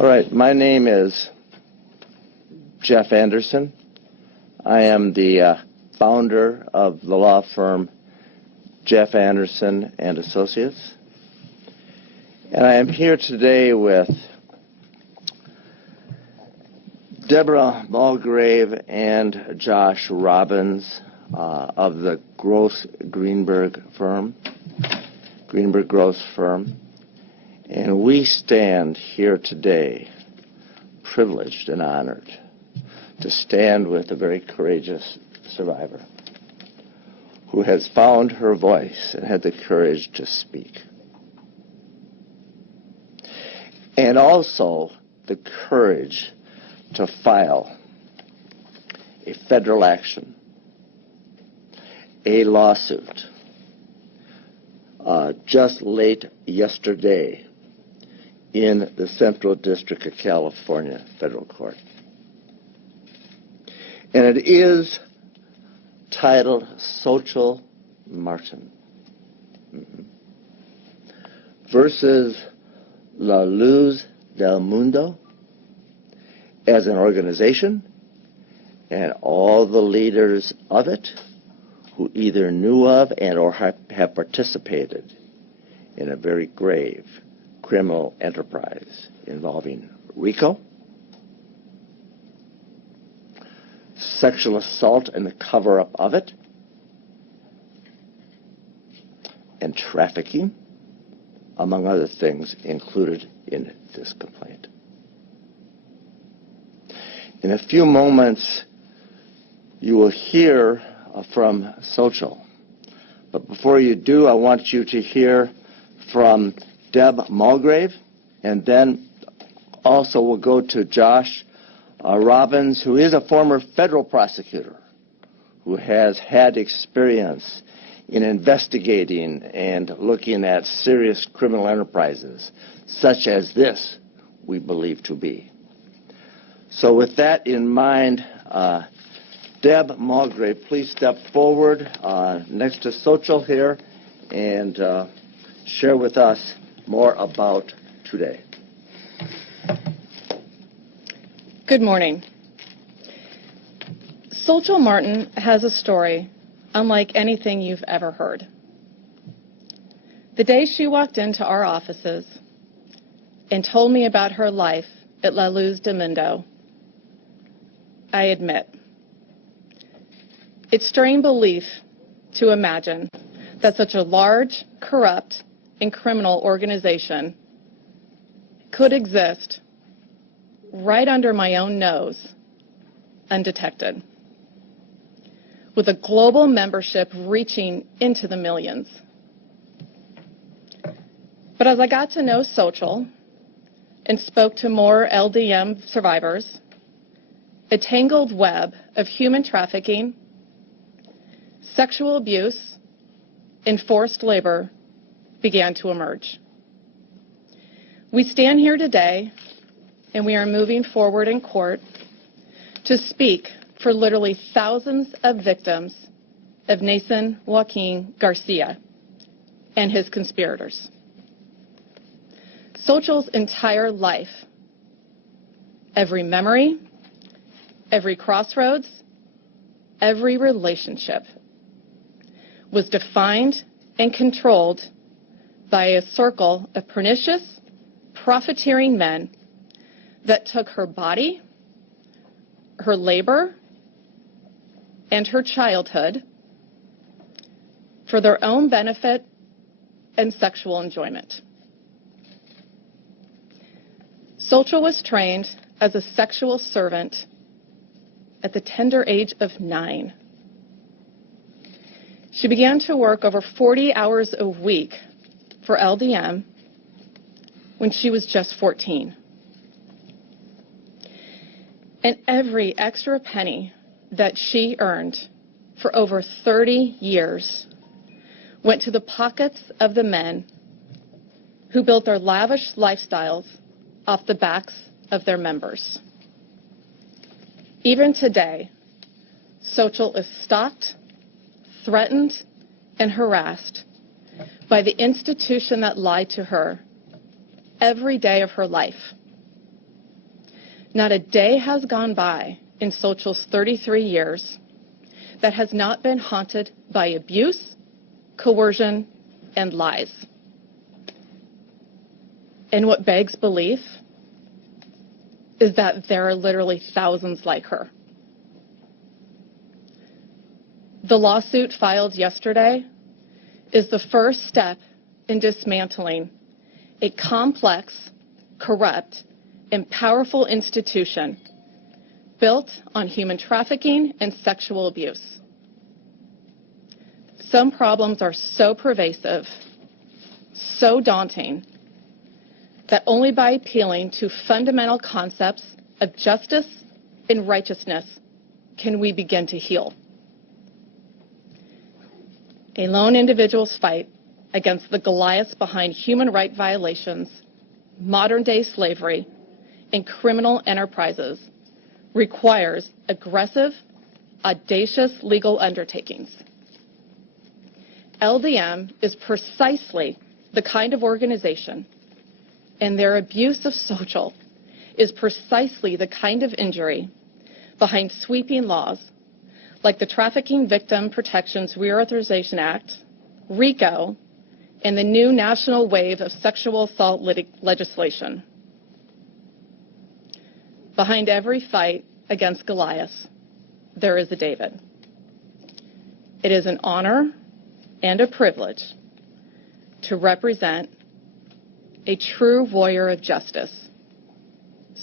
All right, my name is Jeff Anderson. I am the founder of the law firm Jeff Anderson and Associates. And I am here today with Deborah Mulgrave and Josh Robbins of the Greenberg Gross firm. And we stand here today privileged and honored to stand with a very courageous survivor who has found her voice and had the courage to speak. And also the courage to file a federal action, a lawsuit, just late yesterday in the Central District of California Federal Court. And it is titled Xochitl Martin versus La Luz del Mundo as an organization and all the leaders of it who either knew of and or have participated in a very grave criminal enterprise involving RICO, sexual assault and the cover-up of it, and trafficking, among other things included in this complaint. In a few moments, you will hear from Xochitl. But before you do, I want you to hear from Deb Mulgrave, and then also we'll go to Josh Robbins, who is a former federal prosecutor who has had experience in investigating and looking at serious criminal enterprises, such as this we believe to be. So with that in mind, Deb Mulgrave, please step forward next to Xochitl here and share with us more about today. Good morning. Xochitl Martin has a story unlike anything you've ever heard. The day she walked into our offices and told me about her life at La Luz del Mundo, I admit, it's strained belief to imagine that such a large, corrupt, and criminal organization could exist right under my own nose, undetected, with a global membership reaching into the millions. But as I got to know Xochitl and spoke to more LDM survivors, a tangled web of human trafficking, sexual abuse, and forced labor began to emerge. We stand here today, and we are moving forward in court to speak for literally thousands of victims of Naasón Joaquin Garcia and his conspirators. Xochitl's entire life, every memory, every crossroads, every relationship was defined and controlled by a circle of pernicious, profiteering men that took her body, her labor, and her childhood for their own benefit and sexual enjoyment. Xochitl was trained as a sexual servant at the tender age of 9. She began to work over 40 hours a week for LDM when she was just 14. And every extra penny that she earned for over 30 years went to the pockets of the men who built their lavish lifestyles off the backs of their members. Even today, Xochitl is stalked, threatened, and harassed by the institution that lied to her every day of her life, Not a day has gone by in Social's 33 years that has not been haunted by abuse, coercion, and lies. And what begs belief is that there are literally thousands like her. The lawsuit filed yesterday is the first step in dismantling a complex, corrupt, and powerful institution built on human trafficking and sexual abuse. Some problems are so pervasive, so daunting, that only by appealing to fundamental concepts of justice and righteousness can we begin to heal. A lone individual's fight against the Goliaths behind human rights violations, modern-day slavery, and criminal enterprises requires aggressive, audacious legal undertakings. LDM is precisely the kind of organization, and their abuse of social is precisely the kind of injury behind sweeping laws like the Trafficking Victim Protections Reauthorization Act, RICO, and the new national wave of sexual assault legislation. Behind every fight against Goliath, there is a David. It is an honor and a privilege to represent a true warrior of justice,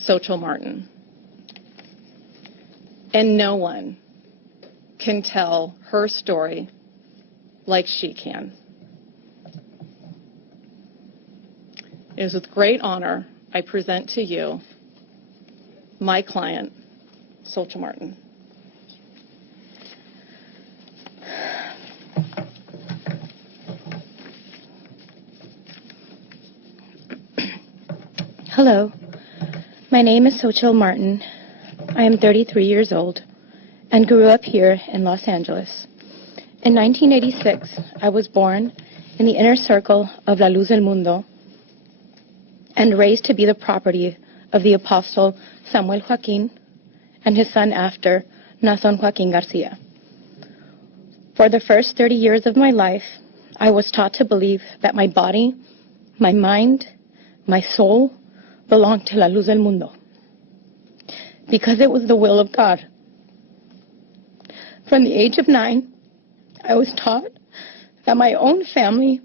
Xochitl Martin. And no one can tell her story like she can. It is with great honor I present to you my client, Xochitl Martin. Hello, my name is Xochitl Martin. I am 33 years old and grew up here in Los Angeles. In 1986, I was born in the inner circle of La Luz del Mundo and raised to be the property of the Apostle Samuel Joaquin and his son after, Naasón Joaquin Garcia. For the first 30 years of my life, I was taught to believe that my body, my mind, my soul belonged to La Luz del Mundo because it was the will of God. From the age of 9, I was taught that my own family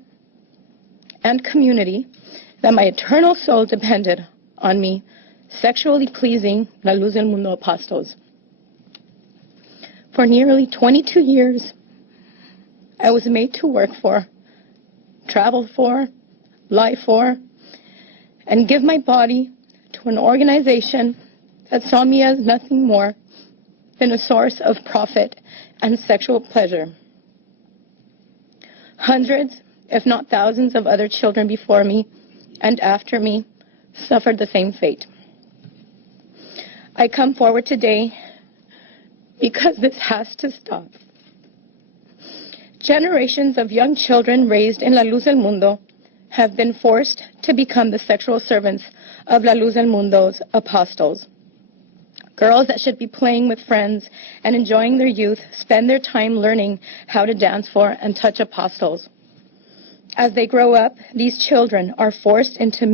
and community, that my eternal soul depended on me sexually pleasing La Luz del Mundo apostles. For nearly 22 years, I was made to work for, travel for, lie for, and give my body to an organization that saw me as nothing more than a source of profit and sexual pleasure. Hundreds, if not thousands, of other children before me and after me suffered the same fate. I come forward today because this has to stop. Generations of young children raised in La Luz del Mundo have been forced to become the sexual servants of La Luz del Mundo's apostles. Girls that should be playing with friends and enjoying their youth spend their time learning how to dance for and touch apostles. As they grow up, these children are forced into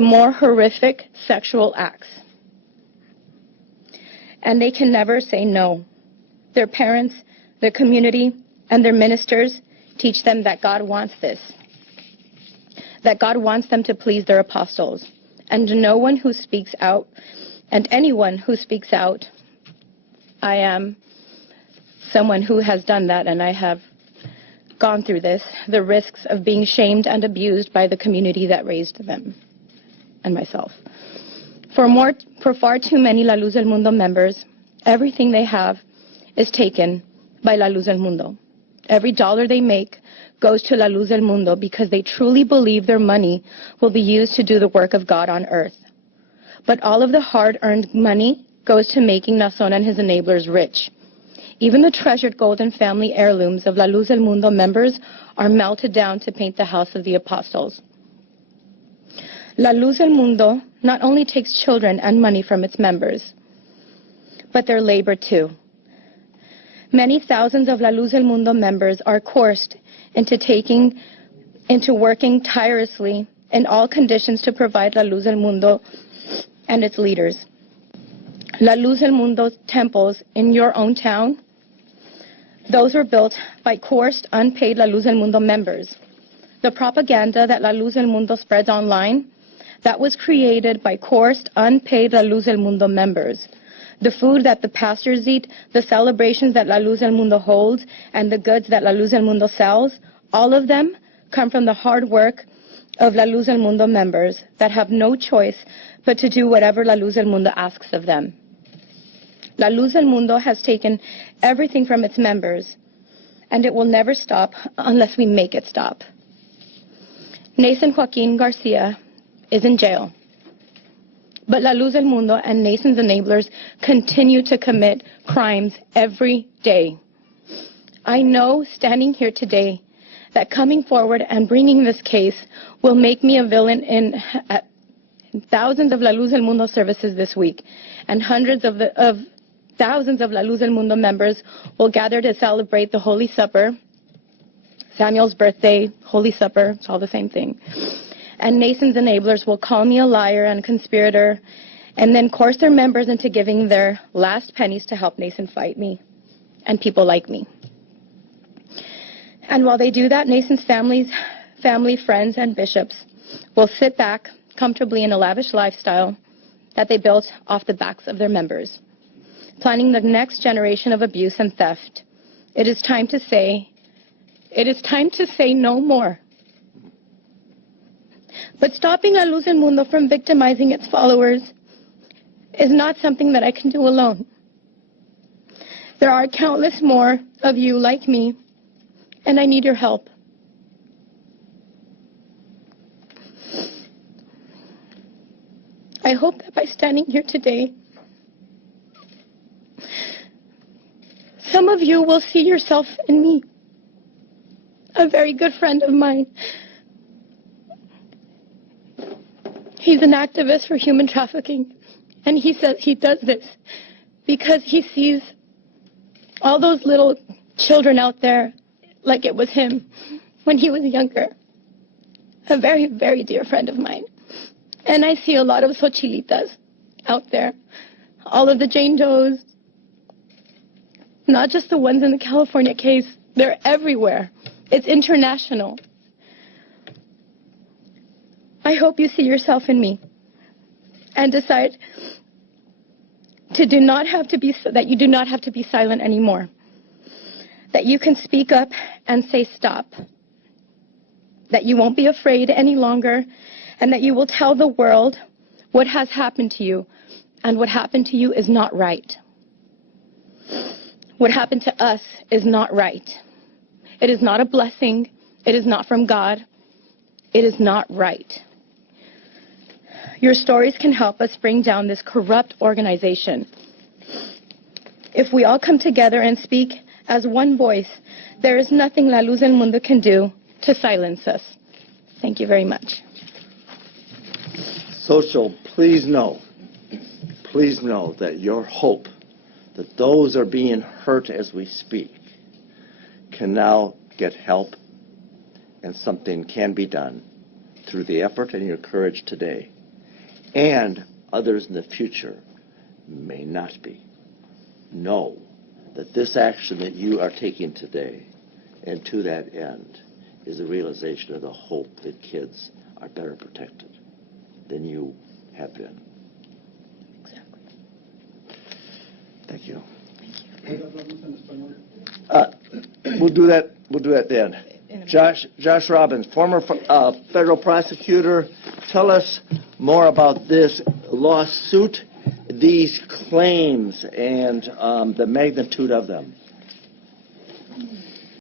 more horrific sexual acts. And they can never say no. Their parents, their community, and their ministers teach them that God wants this, that God wants them to please their apostles. And no one who speaks out, and anyone who speaks out, I am someone who has done that, and I have gone through this, the risks of being shamed and abused by the community that raised them and myself. For far too many La Luz del Mundo members, everything they have is taken by La Luz del Mundo. Every dollar they make goes to La Luz del Mundo because they truly believe their money will be used to do the work of God on earth. But all of the hard-earned money goes to making Naasón and his enablers rich. Even the treasured golden family heirlooms of La Luz del Mundo members are melted down to paint the house of the apostles. La Luz del Mundo not only takes children and money from its members, but their labor too. Many thousands of La Luz del Mundo members are coerced into working tirelessly in all conditions to provide La Luz del Mundo and its leaders. La Luz del Mundo temples in your own town, those were built by coerced, unpaid La Luz del Mundo members. The propaganda that La Luz del Mundo spreads online, that was created by coerced, unpaid La Luz del Mundo members. The food that the pastors eat, the celebrations that La Luz del Mundo holds, and the goods that La Luz del Mundo sells, all of them come from the hard work of La Luz del Mundo members that have no choice but to do whatever La Luz del Mundo asks of them. La Luz del Mundo has taken everything from its members, and it will never stop unless we make it stop. Naasón Joaquin Garcia is in jail, but La Luz del Mundo and Naason's enablers continue to commit crimes every day. I know, standing here today, that coming forward and bringing this case will make me a villain in thousands of La Luz del Mundo services this week, and hundreds of thousands of La Luz del Mundo members will gather to celebrate the Holy Supper, Samuel's birthday, Holy Supper, it's all the same thing. And Naason's enablers will call me a liar and conspirator, and then coerce their members into giving their last pennies to help Naason fight me and people like me. And while they do that, Naason's family, friends, and bishops will sit back comfortably in a lavish lifestyle that they built off the backs of their members, planning the next generation of abuse and theft. It is time to say no more. But stopping La Luz del Mundo from victimizing its followers is not something that I can do alone. There are countless more of you like me, and I need your help. I hope that by standing here today, some of you will see yourself in me. A very good friend of mine. He's an activist for human trafficking, and he says he does this because he sees all those little children out there like it was him when he was younger. A very, very dear friend of mine. And I see a lot of Xochilitas out there, all of the Jane Does, not just the ones in the California case, they're everywhere. It's international. I hope you see yourself in me and decide that you do not have to be silent anymore. That you can speak up and say stop. That you won't be afraid any longer, and that you will tell the world what has happened to you, and what happened to you is not right. What happened to us is not right. It is not a blessing. It is not from God. It is not right. Your stories can help us bring down this corrupt organization. If we all come together and speak as one voice, there is nothing La Luz del Mundo can do to silence us. Thank you very much. Social, please know that your hope that those are being hurt as we speak can now get help, and something can be done through the effort and your courage today. And others in the future may not be. Know that this action that you are taking today, and to that end, is a realization of the hope that kids are better protected than you have been. Exactly. Thank you. We'll do that then. Josh Robbins, former federal prosecutor, tell us more about this lawsuit, these claims, and the magnitude of them.